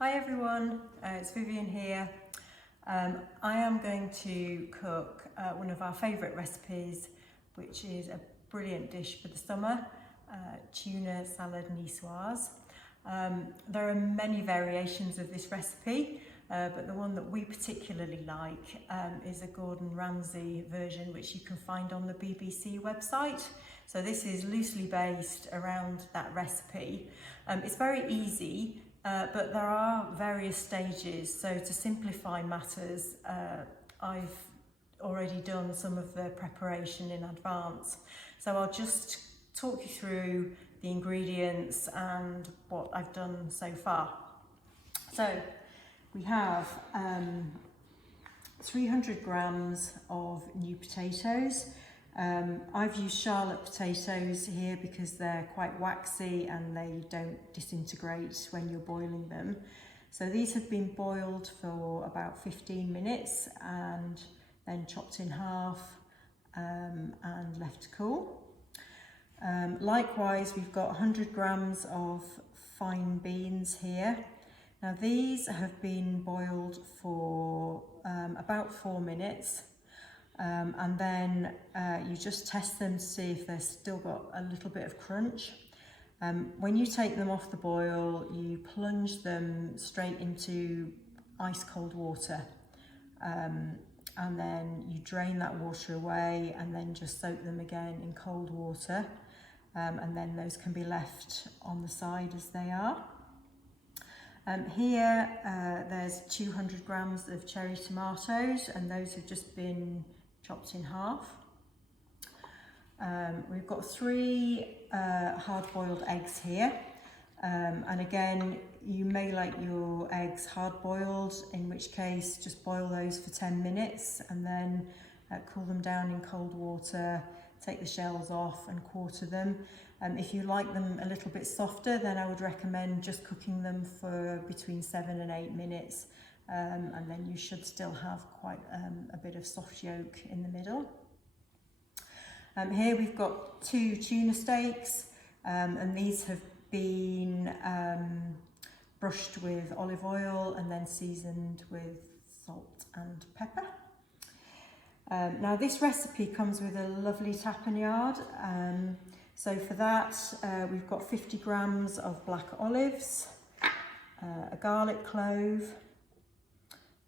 Hi everyone, it's Vivienne here. I am going to cook one of our favourite recipes, which is a brilliant dish for the summer, tuna salad niçoise. There are many variations of this recipe, but the one that we particularly like is a Gordon Ramsay version, which you can find on the BBC website. So this is loosely based around that recipe. It's very easy. But there are various stages, so to simplify matters, I've already done some of the preparation in advance. So I'll just talk you through the ingredients and what I've done so far. So we have 300 grams of new potatoes. I've used Charlotte potatoes here because they're quite waxy and they don't disintegrate when you're boiling them. So these have been boiled for about 15 minutes and then chopped in half and left to cool. Likewise, we've got 100 grams of fine beans here. Now these have been boiled for about 4 minutes. And then you just test them to see if they've still got a little bit of crunch. When you take them off the boil, you plunge them straight into ice cold water. And then you drain that water away and then just soak them again in cold water. And then those can be left on the side as they are. Here there's 200 grams of cherry tomatoes, and those have just been chopped in half. We've got 3 hard-boiled eggs here, and again you may like your eggs hard-boiled, in which case just boil those for 10 minutes and then cool them down in cold water, take the shells off and quarter them. If you like them a little bit softer, then I would recommend just cooking them for between 7 and 8 minutes. And then you should still have quite a bit of soft yolk in the middle. Here we've got 2 tuna steaks, and these have been brushed with olive oil and then seasoned with salt and pepper. Now this recipe comes with a lovely tapenade. So for that we've got 50 grams of black olives, a garlic clove,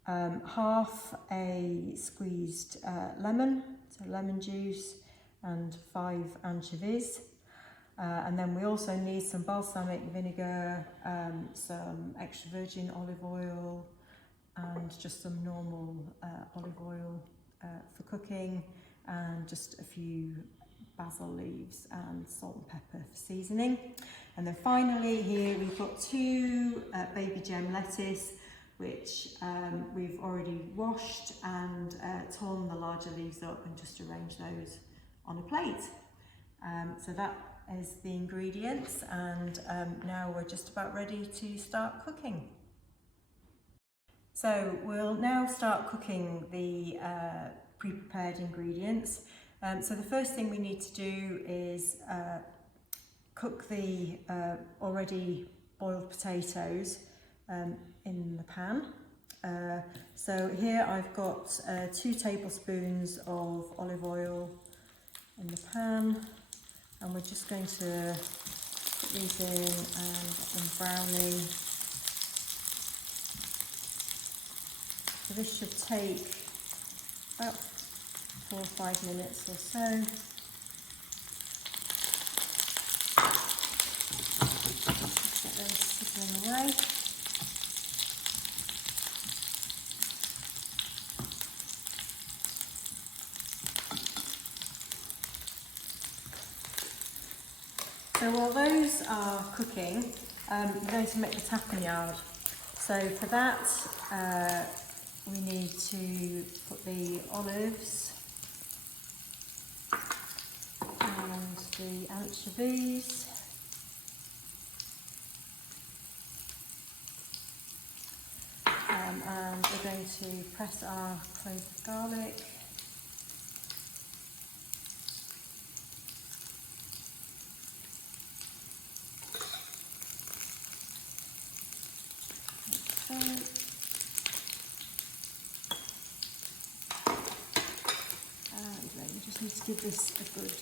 half a squeezed lemon, so lemon juice, and 5 anchovies. And then we also need some balsamic vinegar, some extra virgin olive oil, and just some normal olive oil for cooking, and just a few basil leaves and salt and pepper for seasoning. And then finally here we've got 2 baby gem lettuce, which we've already washed and torn the larger leaves up and just arrange those on a plate. So that is the ingredients, and now we're just about ready to start cooking. So we'll now start cooking the pre-prepared ingredients. So the first thing we need to do is cook the already boiled potatoes in the pan. So here I've got 2 tablespoons of olive oil in the pan, and we're just going to put these in and get them browning. So this should take about 4 or 5 minutes or so. Just get those sizzling away. So while those are cooking, we're going to make the tapenade. So for that, we need to put the olives and the anchovies, and we're going to press our clove of garlic, just give this a good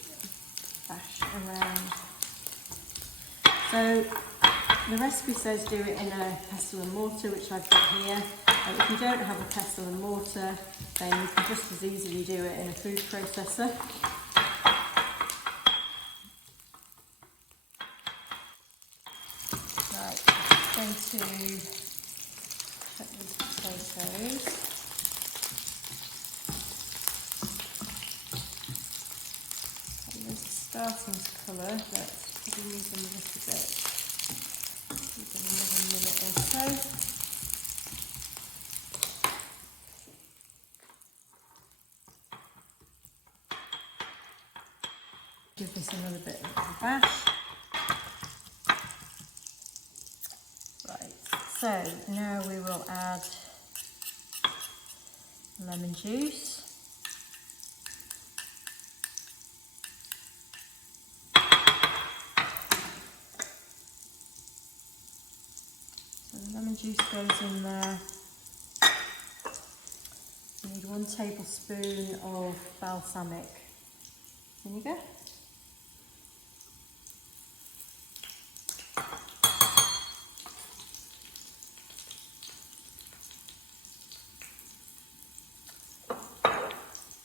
bash around. So the recipe says do it in a pestle and mortar, which I've got here. If you don't have a pestle and mortar, then you can just as easily do it in a food processor. Right, I'm going to cut these potatoes. Starting to colour, but probably need them a little bit. Give them another minute or so. Give this another bit of a bash. Right, so now we will add lemon juice. Lemon juice goes in there. You need 1 tablespoon of balsamic vinegar.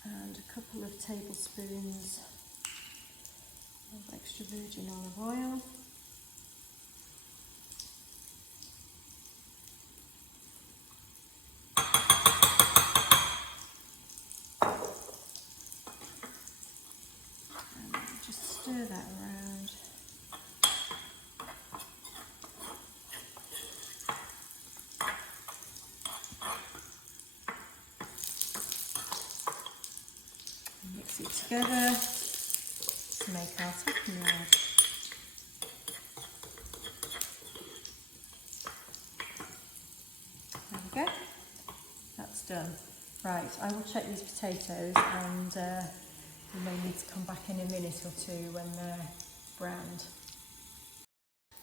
And a couple of tablespoons of extra virgin olive oil. Stir that around. And mix it together to make our tapenade. There we go. That's done. Right, I will check these potatoes and we may need to come back in a minute or two when they're browned.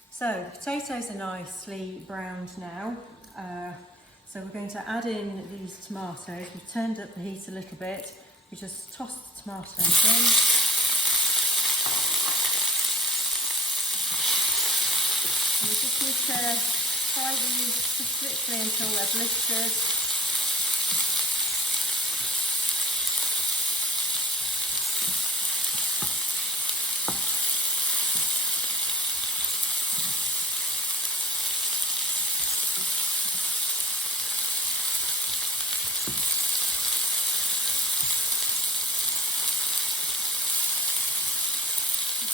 So the potatoes are nicely browned now. So we're going to add in these tomatoes. We've turned up the heat a little bit. We just toss the tomatoes in. And we just need to fry these just literally until they're blistered.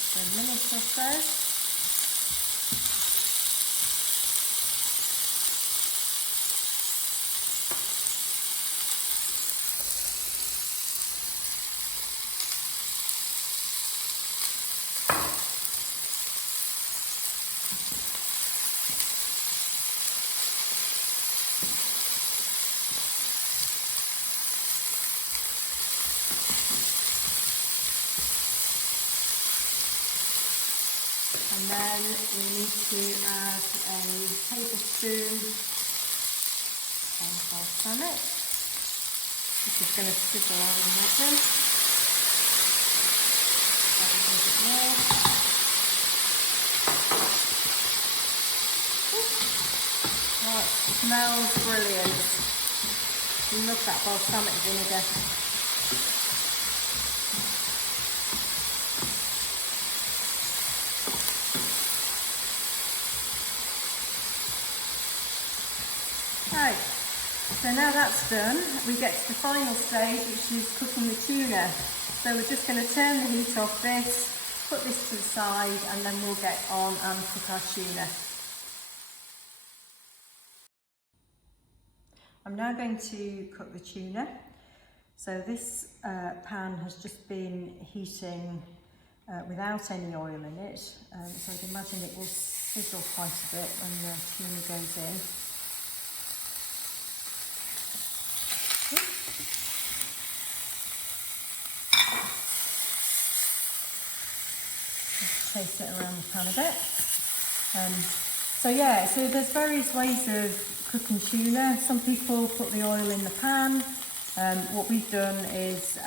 For a minute or so. And then we need to add a tablespoon of balsamic. This is going to sizzle, I would imagine. Add a little bit more. Oh, it smells brilliant. I love that balsamic vinegar. Right, so now that's done, we get to the final stage, which is cooking the tuna. So we're just going to turn the heat off this, put this to the side, and then we'll get on and cook our tuna. I'm now going to cook the tuna. So this pan has just been heating without any oil in it, so I'd imagine it will sizzle quite a bit when the tuna goes in. Chase it around the pan a bit. So yeah, so there's various ways of cooking tuna. Some people put the oil in the pan. What we've done is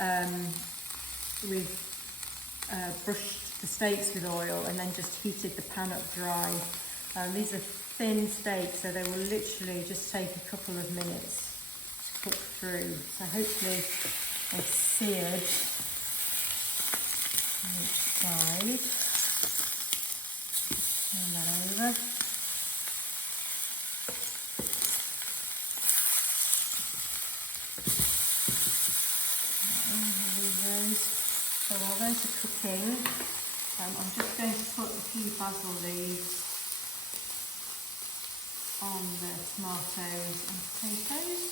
brushed the steaks with oil and then just heated the pan up dry. These are thin steaks, so they will literally just take a couple of minutes to cook through. So hopefully they're seared on each side. Turn that over. So while those are cooking, I'm just going to put a few basil leaves on the tomatoes and potatoes.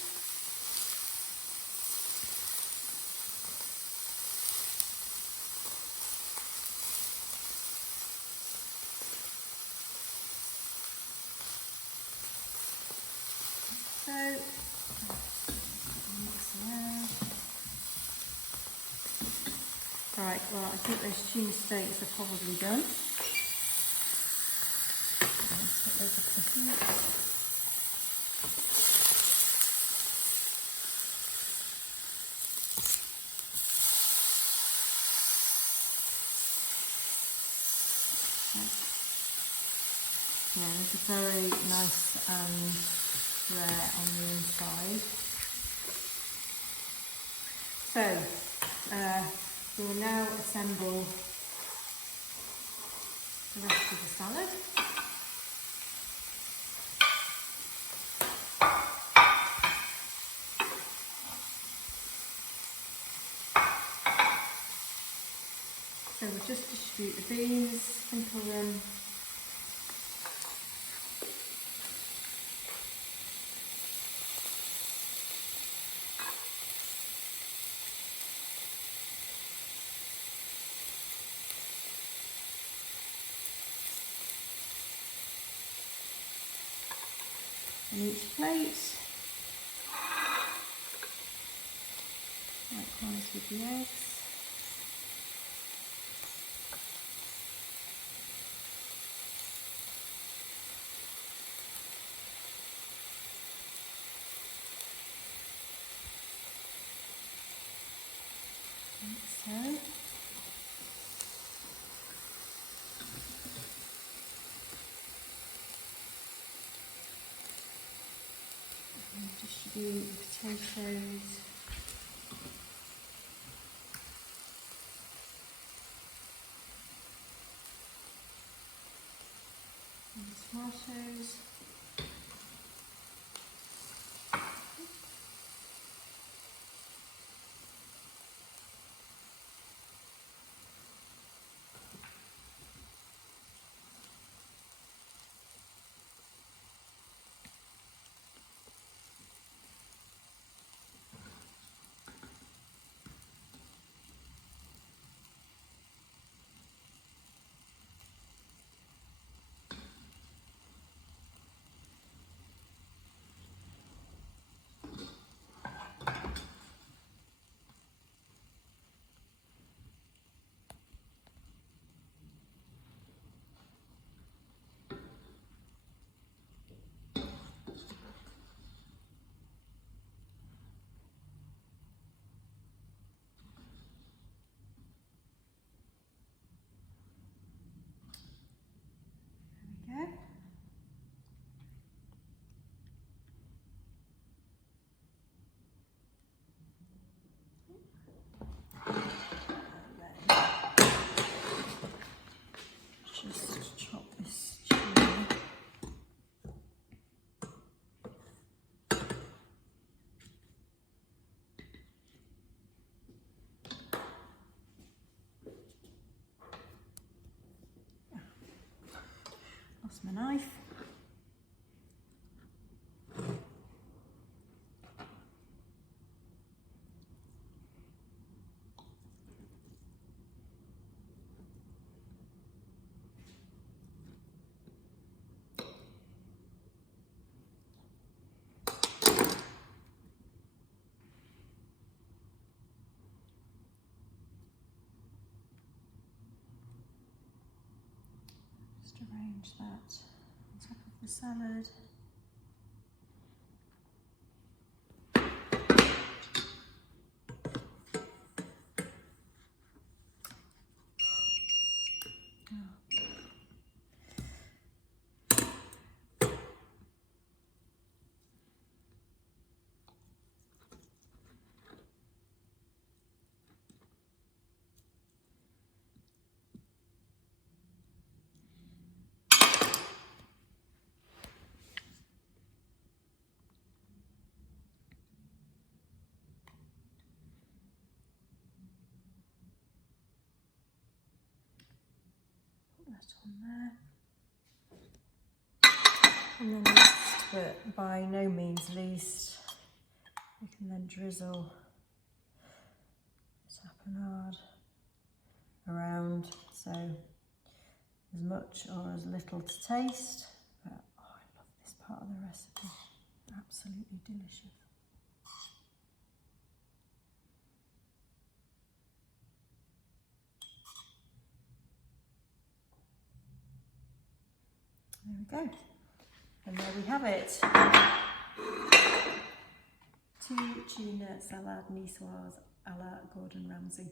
So, mix around. Right, well, I think those tuna steaks are probably done. Let's put those up the heat. Yeah, it's a very nice and rare on the inside. So, we will now assemble the rest of the salad. So we'll just distribute the beans, sprinkle them. On each plate, likewise with the eggs. Like so. Distribute the potatoes. And the tomatoes. There we go. Just chop this chili. Lost my knife. Just arrange that on top of the salad. that on there. And then last, but by no means least, we can then drizzle tapenade around, so as much or as little to taste. But oh, I love this part of the recipe, absolutely delicious. There we go, and there we have it. 2 tuna salad niçoise a la Gordon Ramsay.